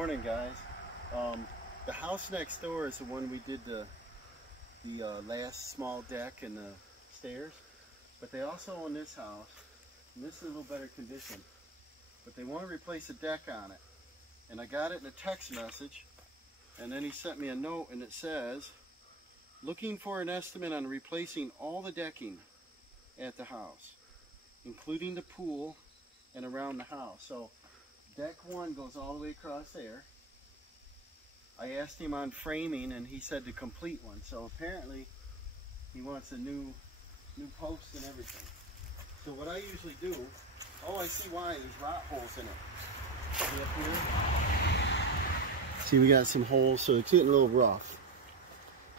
morning, guys. The house next door is the one we did the last small deck and the stairs, but they also own this house, and this is a little better condition, but they want to replace the deck on it. And I got it in a text message, and then he sent me a note, and it says, looking for an estimate on replacing all the decking at the house, including the pool and around the house. So deck one goes all the way across there. I asked him on framing, and he said to complete one. So apparently he wants a new post and everything. So what I usually do, oh, I see why, there's rot holes in it. See up here? See, we got some holes, so it's getting a little rough.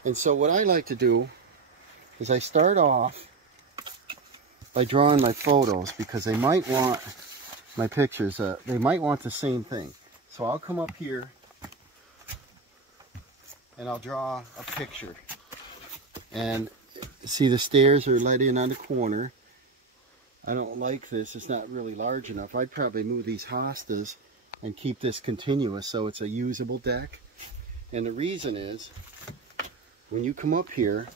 And so what I like to do is I start off by drawing my photos, because they might want my pictures, they might want the same thing. So I'll come up here and I'll draw a picture. And see, the stairs are let in on the corner. I don't like this, it's not really large enough. I'd probably move these hostas and keep this continuous so it's a usable deck. And the reason is, when you come up here,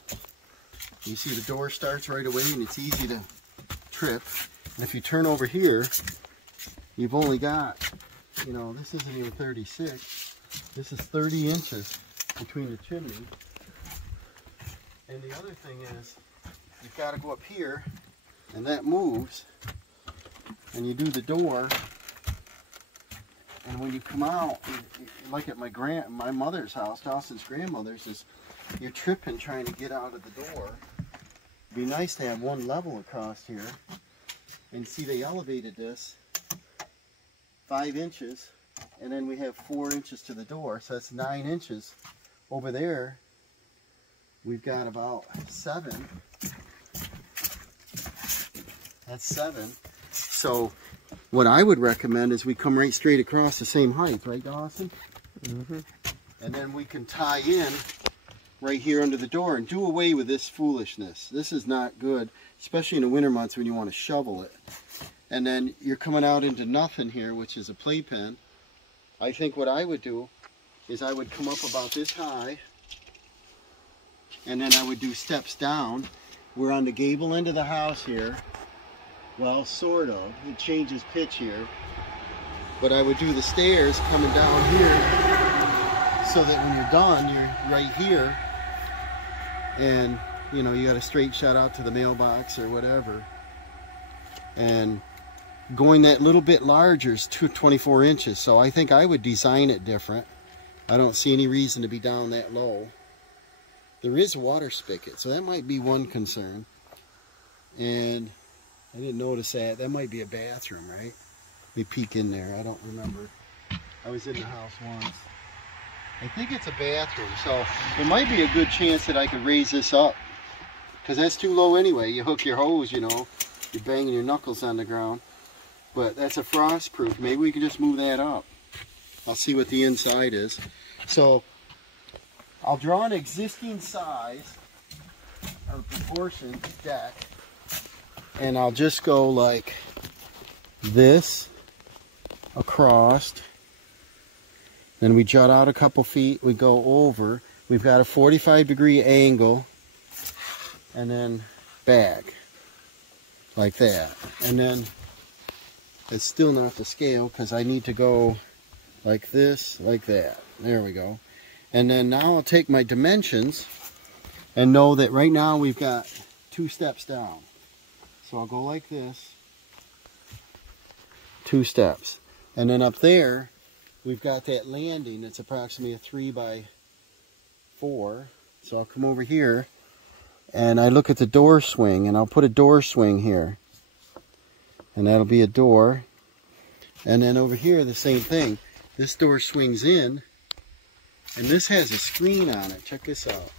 you see the door starts right away and it's easy to trip. And if you turn over here, you've only got, you know, this isn't even 36, this is 30 inches between the chimney. And the other thing is, you've got to go up here, and that moves, and you do the door, and when you come out, like at my mother's house, Dawson's grandmother's, is you're tripping trying to get out of the door. It'd be nice to have one level across here. And see, they elevated this 5 inches, and then we have 4 inches to the door, so that's 9 inches. Over there, we've got about 7. That's 7. So what I would recommend is we come right straight across the same height, right, Dawson? Mm-hmm. And then we can tie in right here under the door and do away with this foolishness. This is not good, especially in the winter months when you want to shovel it. And then you're coming out into nothing here, which is a playpen. I think what I would do is I would come up about this high, and then I would do steps down. We're on the gable end of the house here. Well, sort of. It changes pitch here. But I would do the stairs coming down here so that when you're done, you're right here. And, you know, you got a straight shot out to the mailbox or whatever. And going that little bit larger is 24 inches. So I think I would design it different. I don't see any reason to be down that low. There is a water spigot, so that might be one concern. And I didn't notice that. That might be a bathroom, right? Let me peek in there. I don't remember. I was in the house once. I think it's a bathroom, so there might be a good chance that I could raise this up, because that's too low anyway. You hook your hose, you know, you're banging your knuckles on the ground. But that's a frost proof. Maybe we can just move that up. I'll see what the inside is. So I'll draw an existing size or proportion deck, and I'll just go like this across. Then we jut out a couple feet, we go over. We've got a 45-degree angle, and then back like that. And then it's still not the scale, because I need to go like this, like that. There we go. And then now I'll take my dimensions and know that right now we've got 2 steps down. So I'll go like this, 2 steps. And then up there, we've got that landing that's approximately a 3 by 4. So I'll come over here and I look at the door swing, and I'll put a door swing here. And that'll be a door. And then over here, the same thing. This door swings in, and this has a screen on it. Check this out.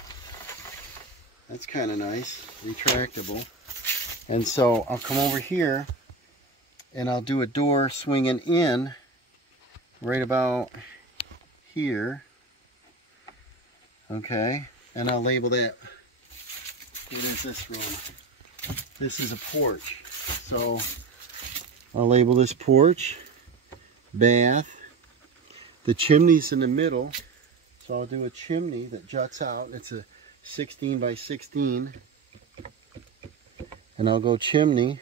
That's kind of nice, retractable. And so I'll come over here, and I'll do a door swinging in right about here. Okay, and I'll label that. What is this room? This is a porch. So I'll label this porch, bath. The chimney's in the middle, so I'll do a chimney that juts out. It's a 16 by 16. And I'll go chimney.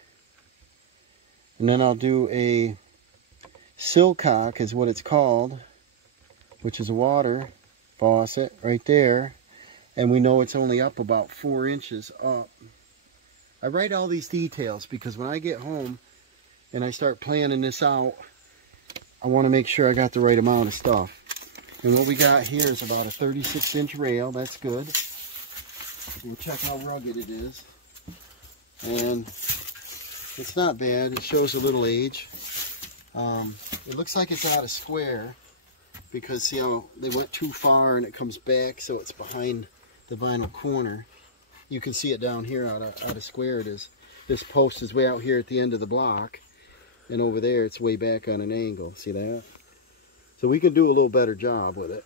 And then I'll do a silcock is what it's called, which is a water faucet right there. And we know it's only up about 4 inches up. I write all these details because when I get home and I start planning this out, I want to make sure I got the right amount of stuff. And what we got here is about a 36-inch rail. That's good. We'll check how rugged it is. And it's not bad. It shows a little age. It looks like it's out of square because see how they went too far and it comes back, so it's behind the vinyl corner. You can see it down here out of square it is. This post is way out here at the end of the block, and over there it's way back on an angle. See that? So we can do a little better job with it.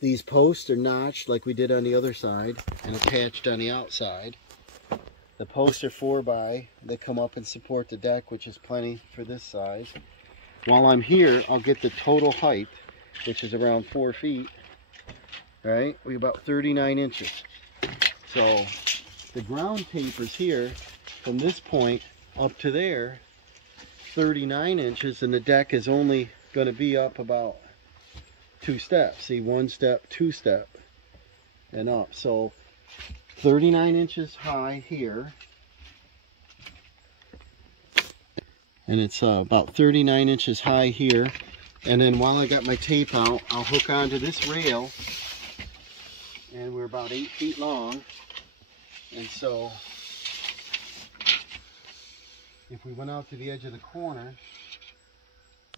These posts are notched like we did on the other side and attached on the outside. The posts are 4x. They come up and support the deck, which is plenty for this size. While I'm here, I'll get the total height, which is around 4 feet. Right? We're about 39 inches. So the ground tapers here from this point up to there, 39 inches, and the deck is only going to be up about 2 steps. See, 1 step, 2 step, and up. So 39 inches high here. And it's about 39 inches high here. And then while I got my tape out, I'll hook onto this rail. And we're about 8 feet long. And so if we went out to the edge of the corner,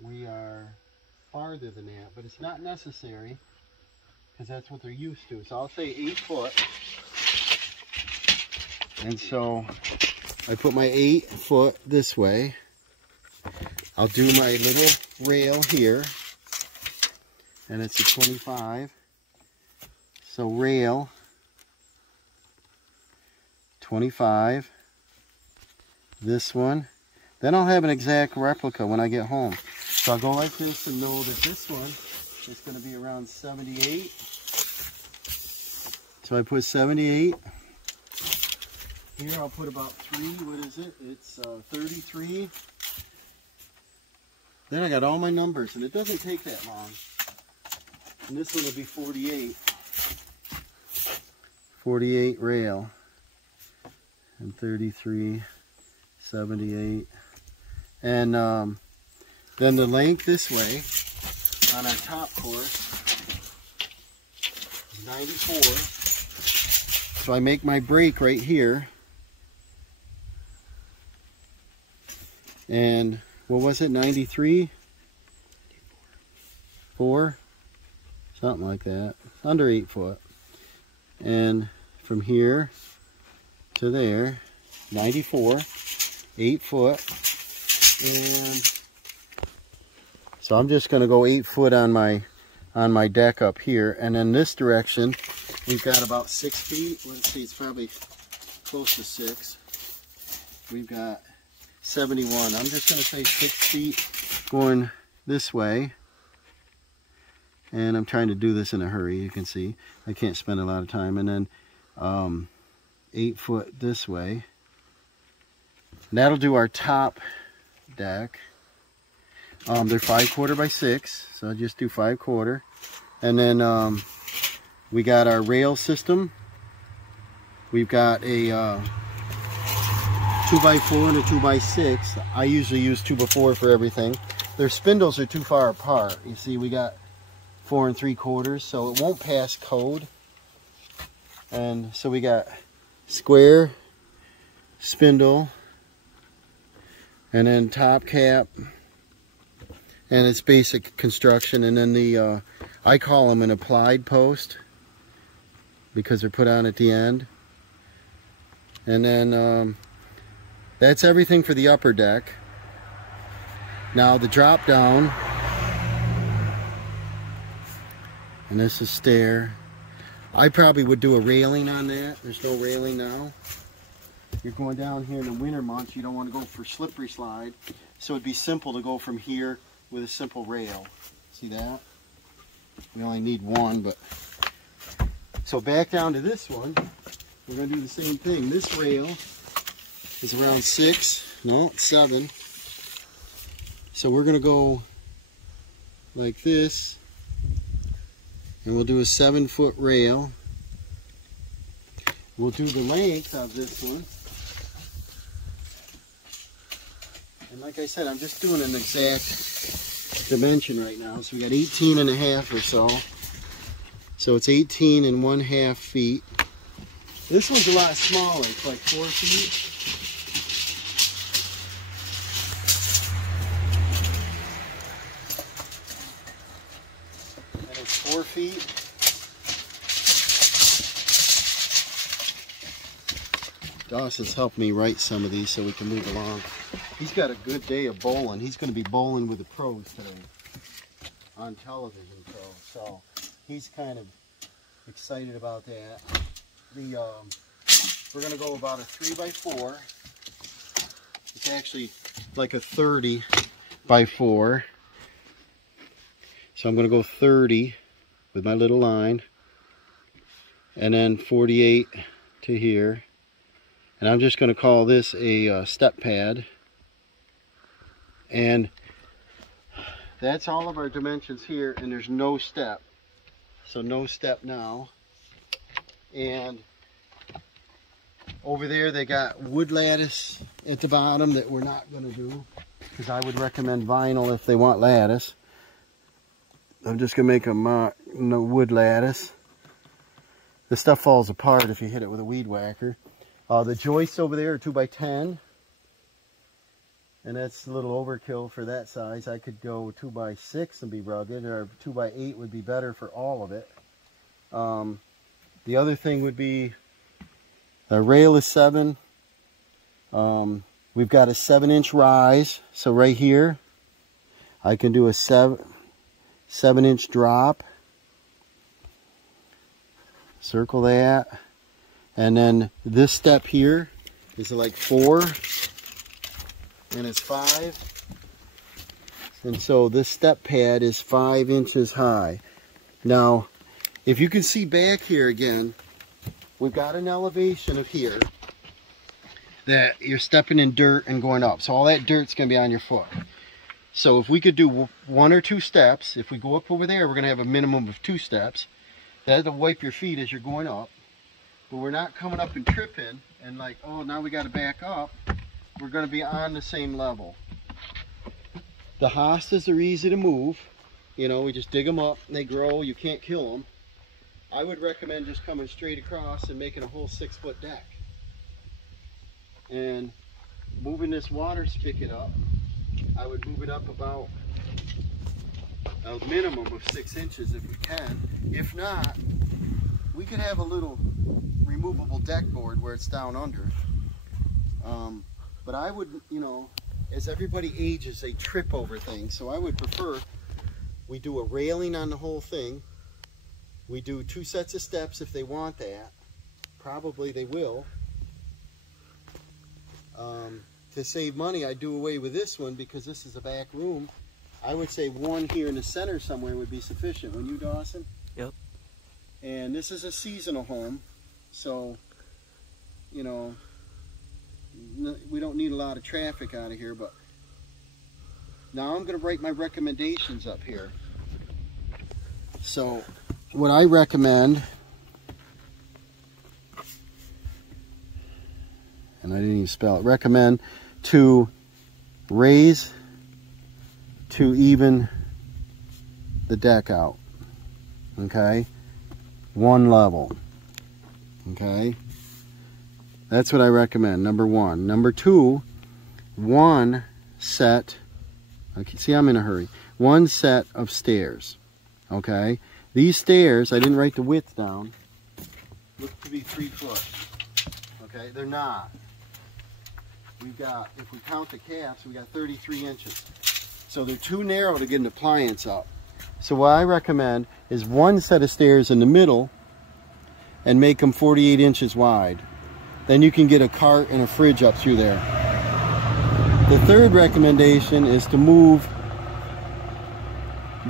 we are farther than that. But it's not necessary because that's what they're used to. So I'll say 8 foot. And so I put my 8 foot this way. I'll do my little rail here, and it's a 25. So rail, 25. This one. Then I'll have an exact replica when I get home. So I'll go like this and know that this one is going to be around 78. So I put 78. Here I'll put about 3. What is it? It's 33. Then I got all my numbers, and it doesn't take that long. And this one will be 48. 48 rail. And 33, 78. And then the length this way on our top course is 94. So I make my break right here. And what was it, 93? 4? Something like that. Under 8 foot. And from here to there, 94, 8 foot. And so I'm just going to go 8 foot on my deck up here. And in this direction, we've got about 6 feet. Let's see, it's probably close to 6. We've got 71. I'm just going to say 6 feet going this way. And I'm trying to do this in a hurry. You can see I can't spend a lot of time. And then 8 foot this way. And that'll do our top deck. They're 5/4 by 6, so I'll just do 5/4. And then we got our rail system. We've got a 2x4 and a 2x6. I usually use 2x4 for everything. Their spindles are too far apart. You see, we got 4 3/4, so it won't pass code. And so we got square, spindle, and then top cap, and it's basic construction. And then the I call them an applied post because they're put on at the end. And then that's everything for the upper deck. Now the drop down, and this is stair. I probably would do a railing on that. There's no railing now. You're going down here in the winter months, you don't want to go for slippery slide. So it'd be simple to go from here with a simple rail. See that? We only need one, but so back down to this one. We're going to do the same thing. This rail is around 6, no, 7. So we're going to go like this, and we'll do a 7-foot rail. We'll do the length of this one. And like I said, I'm just doing an exact dimension right now. So we got 18.5 or so. So it's 18.5 feet. This one's a lot smaller. It's like 4 feet. And it's 4 feet. Dawson's helped me write some of these so we can move along. He's got a good day of bowling. He's going to be bowling with the pros today on television. So he's kind of excited about that. We're going to go about a 3x4. It's actually like a 30x4. So I'm going to go 30 with my little line, and then 48 to here. And I'm just going to call this a step pad. And that's all of our dimensions here, and there's no step. So no step now. And over there they got wood lattice at the bottom that we're not going to do, because I would recommend vinyl if they want lattice. I'm just going to make them no wood lattice. The stuff falls apart if you hit it with a weed whacker. The joists over there are 2x10, and that's a little overkill for that size. I could go 2x6 and be rugged, or 2x8 would be better for all of it. The other thing would be the rail is 7. We've got a 7-inch rise, so right here I can do a 7-inch drop. Circle that. And then this step here is like 4, and it's 5. And so this step pad is 5 inches high. Now, if you can see back here again, we've got an elevation of here that you're stepping in dirt and going up. So all that dirt's going to be on your foot. So if we could do 1 or 2 steps, if we go up over there, we're going to have a minimum of 2 steps. That'll wipe your feet as you're going up. But we're not coming up and tripping and like, oh, now we got to back up. We're going to be on the same level. The hostas are easy to move. You know, we just dig them up and they grow. You can't kill them. I would recommend just coming straight across and making a whole 6-foot deck. And moving this water spigot up, I would move it up about a minimum of 6 inches if we can. If not, we could have a little removable deck board where it's down under. But I would, you know, as everybody ages, they trip over things. So I would prefer we do a railing on the whole thing. We do 2 sets of steps if they want that. Probably they will. To save money, I do away with this one because this is a back room. I would say 1 here in the center somewhere would be sufficient. Wouldn't you, Dawson? Yep. And this is a seasonal home, so, you know, we don't need a lot of traffic out of here. But now I'm going to write my recommendations up here. So what I recommend, and I didn't even spell it, recommend to raise to even the deck out, okay? 1 level, okay? That's what I recommend, number 1. Number 2, 1 set, okay, see I'm in a hurry, 1 set of stairs, okay? These stairs, I didn't write the width down, look to be 3 foot, okay? They're not. We've got, if we count the caps, we got 33 inches. So they're too narrow to get an appliance up. So what I recommend is 1 set of stairs in the middle and make them 48 inches wide. Then you can get a cart and a fridge up through there. The third recommendation is to move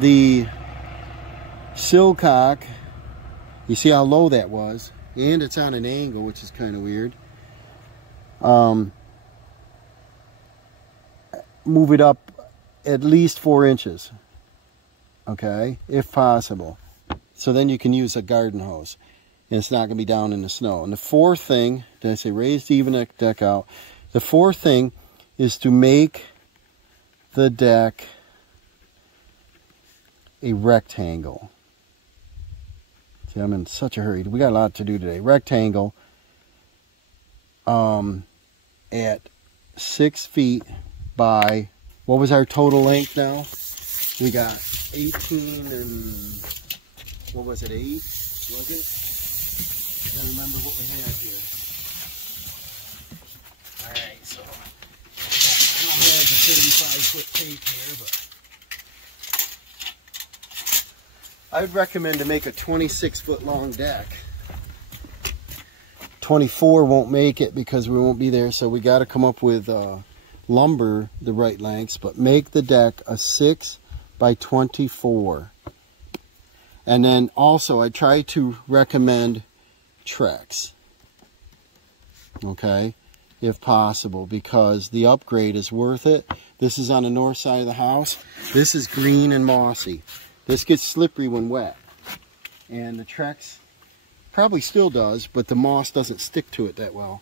the Silcock, you see how low that was, and it's on an angle, which is kind of weird. Move it up at least 4 inches, okay, if possible. So then you can use a garden hose, and it's not going to be down in the snow. And the fourth thing, did I say raised even deck out? The fourth thing is to make the deck a rectangle. See, I'm in such a hurry. We got a lot to do today. Rectangle at 6 feet by, what was our total length now? We got 18 and, what was it, 8? Was it? I can't remember what we had here. Alright, so I don't have the 35-foot tape here, but I would recommend to make a 26-foot long deck. 24 won't make it because we won't be there, so we got to come up with lumber the right lengths, but make the deck a 6 by 24. And then also I try to recommend Trex, okay, if possible, because the upgrade is worth it. This is on the north side of the house. This is green and mossy. This gets slippery when wet, and the Trex probably still does, but the moss doesn't stick to it that well.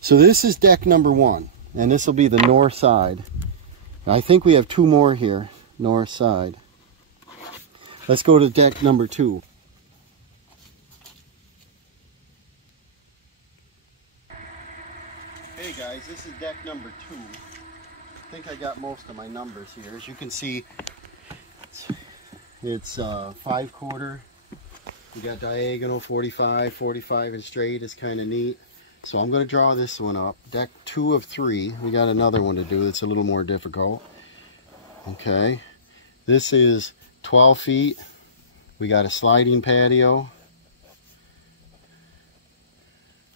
So this is deck number 1, and this will be the north side. I think we have 2 more here, north side. Let's go to deck number 2. Hey guys, this is deck number 2. I think I got most of my numbers here. As you can see, it's 5/4. We got diagonal, 45, 45 and straight is kind of neat. So I'm going to draw this one up. Deck 2 of 3. We got another one to do that's a little more difficult. Okay. This is 12 feet. We got a sliding patio.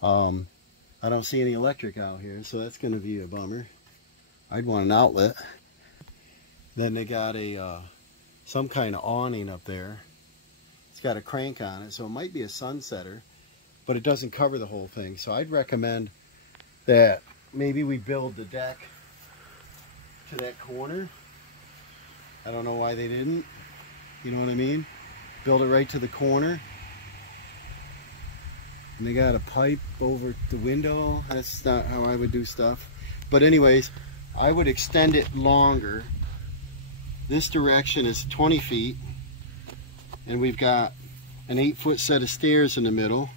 I don't see any electric out here, so that's going to be a bummer. I'd want an outlet. Then they got a some kind of awning up there. It's got a crank on it, so it might be a sunsetter, but it doesn't cover the whole thing. So I'd recommend that maybe we build the deck to that corner. I don't know why they didn't. You know what I mean? Build it right to the corner. And they got a pipe over the window. That's not how I would do stuff. But anyways, I would extend it longer. This direction is 20 feet. And we've got an 8-foot set of stairs in the middle.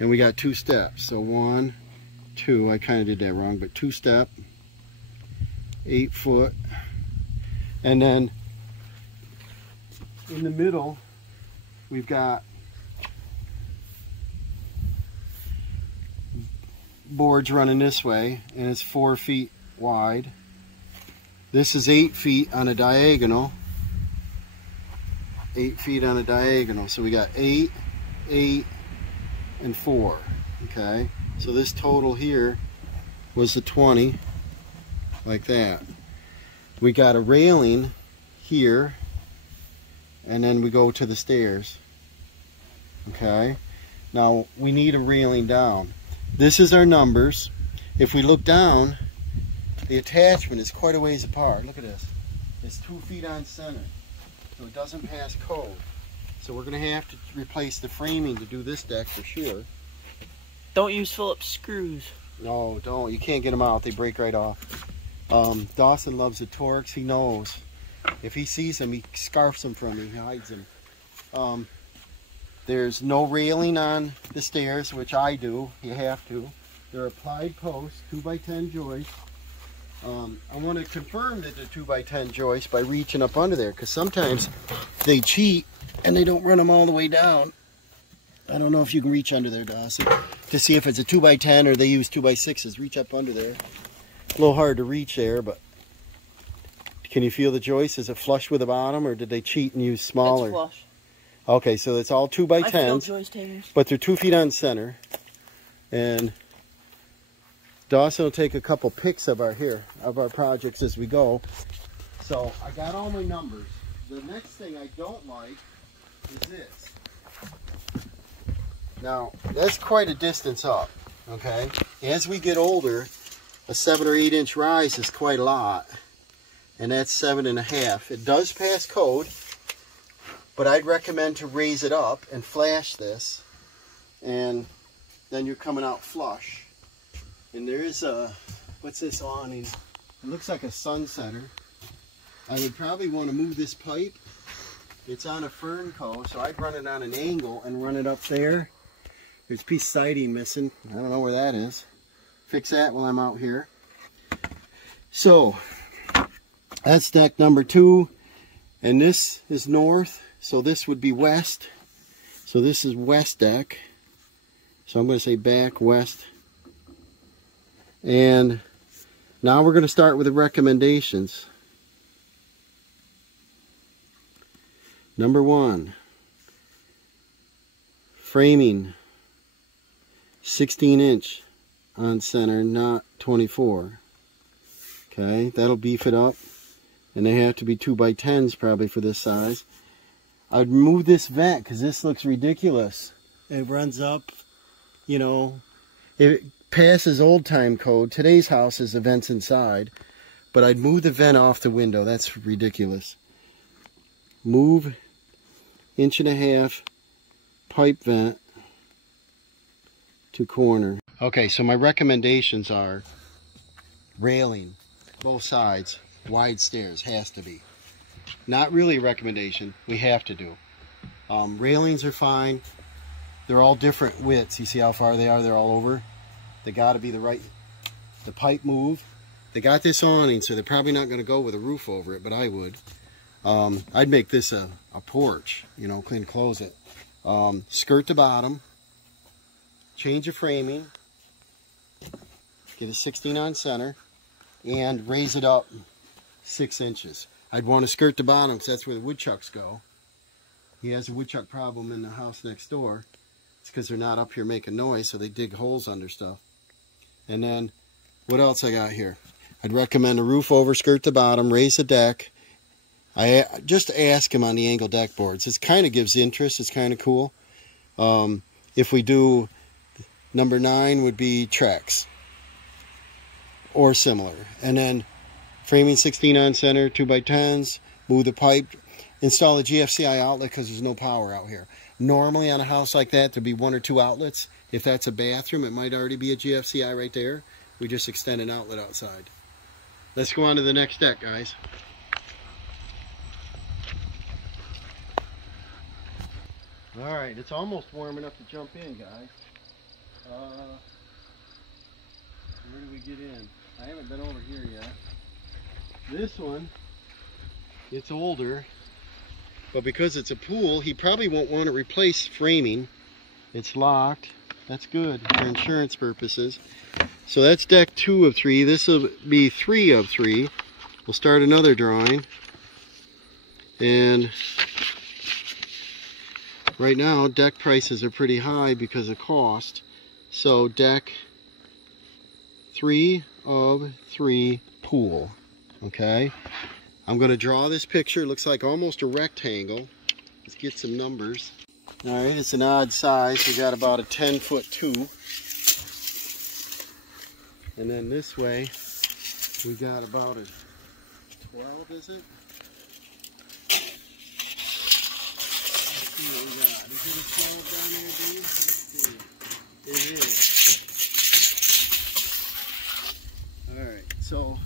And we got 2 steps. So 1, 2, I kind of did that wrong, but 2 step, 8 foot. And then in the middle, we've got boards running this way, and it's 4 feet wide. This is 8 feet on a diagonal. 8 feet on a diagonal. So we got 8, 8, and 4. Okay, so this total here was the 20, like that. We got a railing here, and then we go to the stairs. Okay, now we need a railing down. This is our numbers. If we look down, the attachment is quite a ways apart. Look at this. It's 2 feet on center, so it doesn't pass code. So we're going to have to replace the framing to do this deck for sure. Don't use Phillips screws. No, don't. You can't get them out. They break right off. Dawson loves the Torx. He knows. If he sees them, he scarfs them from me. He hides them. There's no railing on the stairs, which I do. You have to. They're applied posts, 2x10 joists. I want to confirm that they're 2x10 joists by reaching up under there, because sometimes they cheat and they don't run them all the way down. I don't know if you can reach under there, Dawson, to see if it's a 2x10 or they use 2x6s. Reach up under there. A little hard to reach there, but can you feel the joist? Is it flush with the bottom, or did they cheat and use smaller? It's flush. Okay, so it's all 2x10s, I feel joist hangers. but they're 2 feet on center. And Dawson will take a couple pics of our projects as we go. So I got all my numbers. the next thing I don't like is this. Now, that's quite a distance up, okay? As we get older, a 7 or 8 inch rise is quite a lot, and that's 7.5. It does pass code, but I'd recommend to raise it up and flash this, and then you're coming out flush. And there is a, what's this awning? It looks like a sunsetter. I would probably want to move this pipe. It's on a fern co, so I'd run it on an angle and run it up there. There's a piece of siding missing. I don't know where that is. Fix that while I'm out here. So, that's deck number 2. And this is north, so this would be west. So this is west deck. So I'm going to say back, west. And now we're going to start with the recommendations. Number 1, framing 16 inch on center, not 24. Okay, that'll beef it up, and they have to be 2x10s probably for this size. I'd move this vent because this looks ridiculous. It runs up, you know, it passes old time code. Today's house is the vents inside, but I'd move the vent off the window. That's ridiculous. Move 1.5 inch pipe vent to corner. Okay, so my recommendations are railing, both sides, wide stairs, has to be. Not really a recommendation, we have to do. Railings are fine. They're all different widths. You see how far they are? They're all over. They got to be the right, the pipe move. They got this awning, so they're probably not going to go with a roof over it, but I would. I'd make this a porch, you know, close it. Skirt the bottom, change the framing, get a 16 on center, and raise it up 6 inches. I'd want to skirt the bottom because that's where the woodchucks go. He has a woodchuck problem in the house next door. It's because they're not up here making noise, so they dig holes under stuff. And then, what else I got here? I'd recommend a roof over, skirt the bottom, raise the deck. I just ask him on the angle deck boards. It kind of gives interest. It's kind of cool. If we do, number 9 would be Trex or similar. And then framing 16 on center, 2x10s, move the pipe, install a GFCI outlet because there's no power out here. Normally on a house like that, there'd be 1 or 2 outlets. If that's a bathroom, it might already be a GFCI right there. We just extend an outlet outside. Let's go on to the next deck, guys. Alright, it's almost warm enough to jump in, guys. Where do we get in? I haven't been over here yet. This one, it's older, but because it's a pool, he probably won't want to replace framing. It's locked. That's good for insurance purposes. So that's deck 2 of 3. This will be 3 of 3. We'll start another drawing. And right now, deck prices are pretty high because of cost. So deck 3 of 3 pool. Okay. I'm going to draw this picture. It looks like almost a rectangle. Let's get some numbers. Alright, it's an odd size. We got about a 10-foot 2. And then this way, we got about a 12, is it? Let's see what we got. Is it a 12 down there, dude? Let's see. It is. Alright, so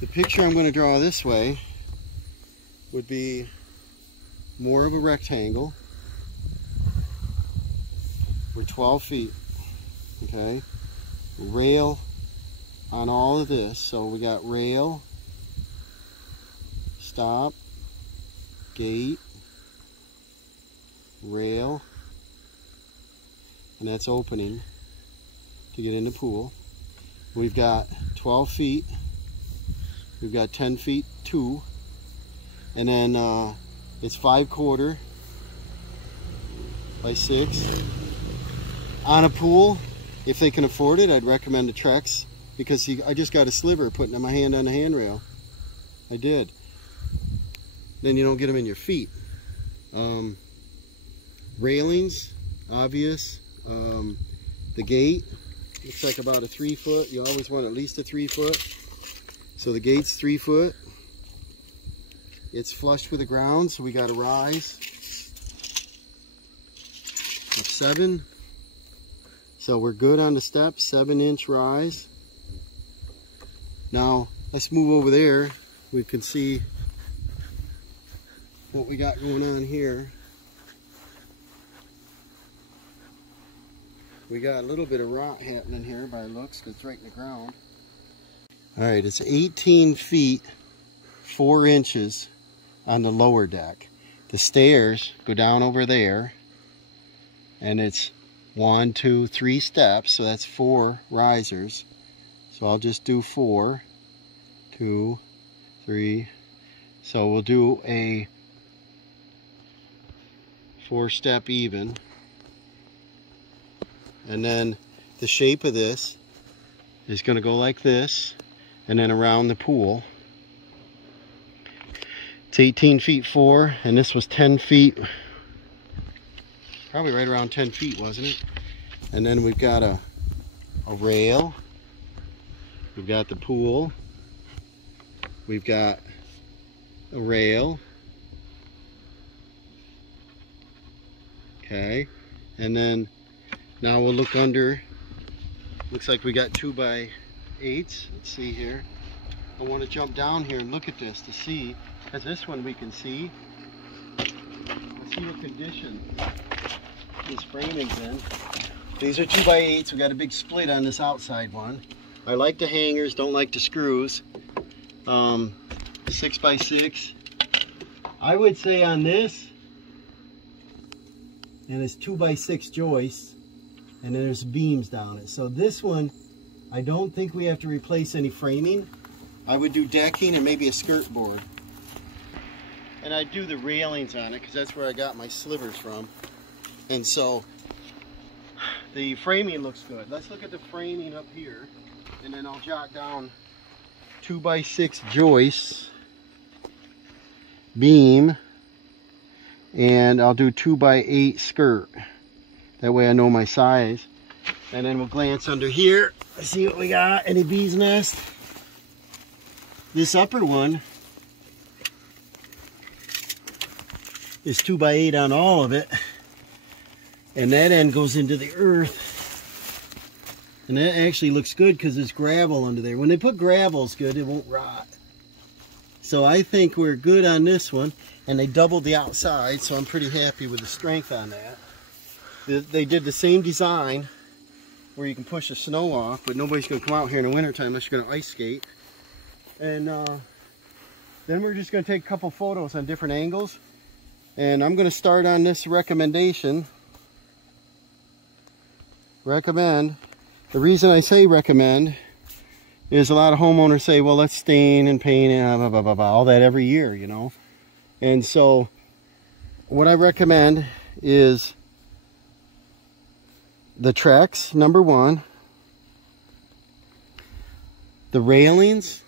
the picture I'm going to draw this way would be more of a rectangle. We're 12 feet, okay? Rail on all of this, so we got rail, stop, gate, rail, and that's opening to get in the pool. We've got 12 feet, we've got 10 feet 2, and then it's 5/4 by 6. On a pool, if they can afford it, I'd recommend a Trex because I just got a sliver putting my hand on the handrail. I did. then you don't get them in your feet. Railings, obvious. The gate looks like about a 3 foot. You always want at least a 3 foot. So the gate's 3 foot. It's flush with the ground, so we got a rise of 7. So we're good on the steps, 7-inch rise. Now let's move over there. We can see what we got going on here. We got a little bit of rot happening here by looks, because it's right in the ground. Alright, it's 18 feet 4 inches on the lower deck. The stairs go down over there, and it's 1, 2, 3 steps, so that's 4 risers. So I'll just do 4, 2, 3. So we'll do a 4-step even. And then the shape of this is going to go like this, and then around the pool. It's 18 feet 4, and this was 10 feet, probably right around 10 feet, wasn't it? And then we've got a rail, we've got the pool, we've got a rail, okay, and then now we'll look under. Looks like we got 2x8s. Let's see here. I want to jump down here and look at this to see, because this one we can see. Let's see what condition this framing's in. These are 2x8s. We got a big split on this outside one. I like the hangers, don't like the screws. 6x6. I would say on this, and it's 2x6 joists, and then there's beams down it. So this one, I don't think we have to replace any framing. I would do decking and maybe a skirt board. And I'd do the railings on it, because that's where I got my slivers from. And so the framing looks good. Let's look at the framing up here, and then I'll jot down 2x6 joists, beam, and I'll do 2x8 skirt. That way I know my size. And then we'll glance under here, see what we got. Any bee's nest? This upper one is 2x8 on all of it. And that end goes into the earth. And that actually looks good because there's gravel under there. When they put gravel, it's good, it won't rot. So I think we're good on this one. And they doubled the outside, so I'm pretty happy with the strength on that. They did the same design where you can push the snow off, but nobody's going to come out here in the wintertime unless you're going to ice skate. And then we're just going to take a couple photos on different angles. And I'm going to start on this recommendation. Recommend. The reason I say recommend is a lot of homeowners say, well, let's stain and paint and blah, blah, blah, blah, all that every year, you know. And so what I recommend is the Trex, number 1. The railings,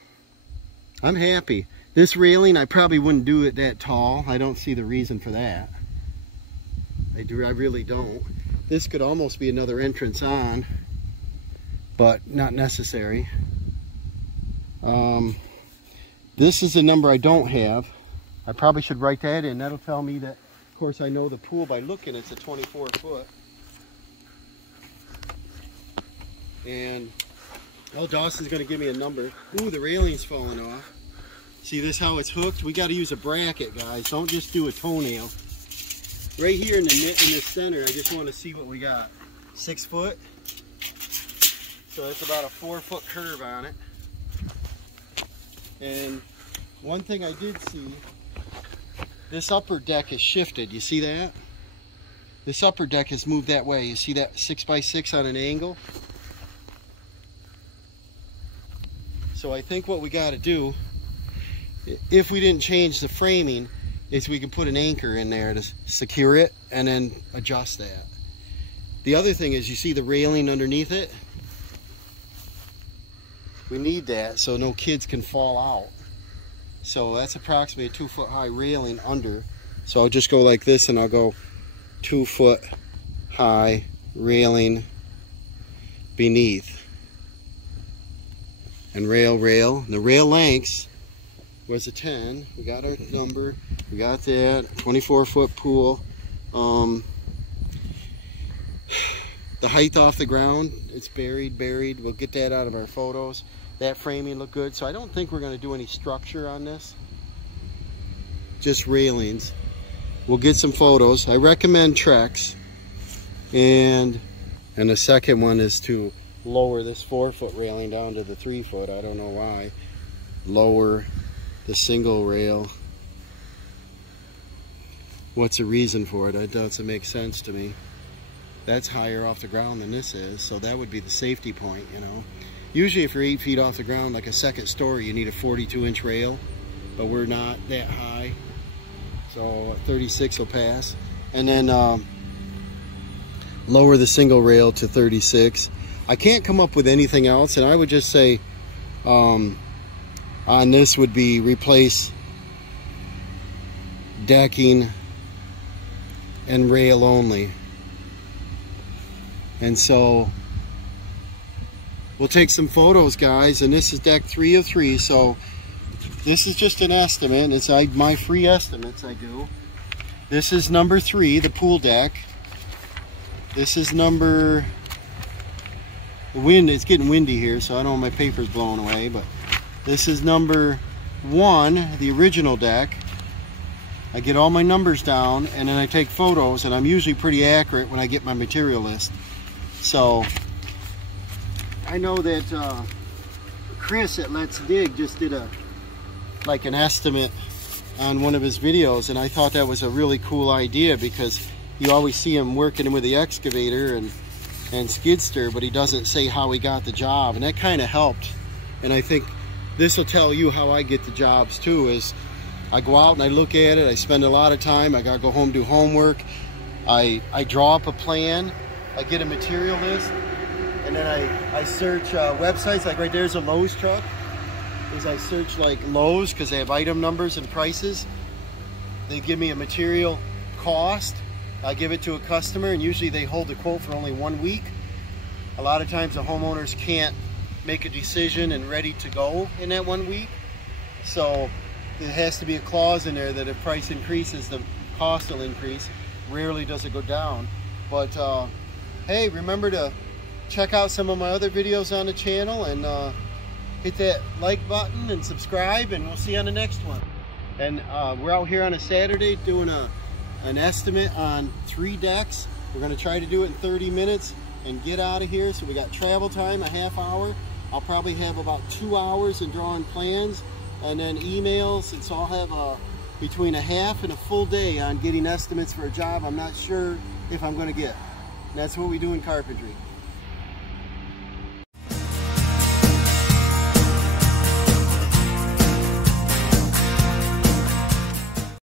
I'm happy. This railing, I probably wouldn't do it that tall. I don't see the reason for that. I really don't. This could almost be another entrance on, but not necessary. This is a number I don't have. I probably should write that in. That'll tell me that, of course, I know the pool by looking. It's a 24 foot. And, well, Dawson's going to give me a number. Ooh, the railing's falling off. See this how it's hooked? We got to use a bracket, guys. Don't just do a toenail. Right here in the center, I just want to see what we got. 6 foot. So it's about a 4 foot curve on it. And one thing I did see, this upper deck is shifted. You see that? This upper deck is moved that way. You see that 6x6 on an angle? So I think what we got to do, if we didn't change the framing, is we can put an anchor in there to secure it and then adjust that. The other thing is, you see the railing underneath it? We need that so no kids can fall out. So that's approximately a 2 foot high railing under. So I'll just go like this and I'll go 2 foot high railing beneath. And rail. And the rail lengths was a 10. We got our number. We got that. 24 foot pool. The height off the ground, it's buried. We'll get that out of our photos. That framing looked good. So I don't think we're going to do any structure on this. Just railings. We'll get some photos. I recommend Trex. And the second one is to lower this 4 foot railing down to the 3 foot. I don't know why. Lower the single rail. What's the reason for it? That doesn't make sense to me. That's higher off the ground than this is, so that would be the safety point, you know. Usually if you're 8 feet off the ground, like a second story, you need a 42-inch rail, but we're not that high, so 36 will pass. And then lower the single rail to 36. I can't come up with anything else, and I would just say on this would be replace decking and rail only. And so we'll take some photos, guys, and this is deck 3 of 3, so this is just an estimate. It's my free estimates I do. This is number 3, the pool deck. This is number, the wind, it's getting windy here, so I don't know, my paper's blowing away, but this is number 1, the original deck. I get all my numbers down, and then I take photos, and I'm usually pretty accurate when I get my material list. So I know that Chris at Let's Dig just did an estimate on one of his videos, and I thought that was a really cool idea because you always see him working with the excavator and skid steer, but he doesn't say how he got the job, and that kind of helped. And I think this will tell you how I get the jobs too, is I go out and I look at it, I spend a lot of time, I gotta go home, do homework, I draw up a plan, I get a material list, and then I search websites. Like right there's a Lowe's truck. I search like Lowe's because they have item numbers and prices. They give me a material cost. I give it to a customer, and usually they hold the quote for only 1 week. A lot of times the homeowners can't make a decision and ready to go in that 1 week. So there has to be a clause in there that if price increases, the cost will increase. Rarely does it go down. But hey, remember to check out some of my other videos on the channel, and hit that like button and subscribe, and we'll see you on the next one. And we're out here on a Saturday doing an estimate on 3 decks. We're going to try to do it in 30 minutes and get out of here. So we got travel time, a half hour. I'll probably have about 2 hours in drawing plans, and then emails, and so I'll have between a half and a full day on getting estimates for a job I'm not sure if I'm going to get. And that's what we do in carpentry.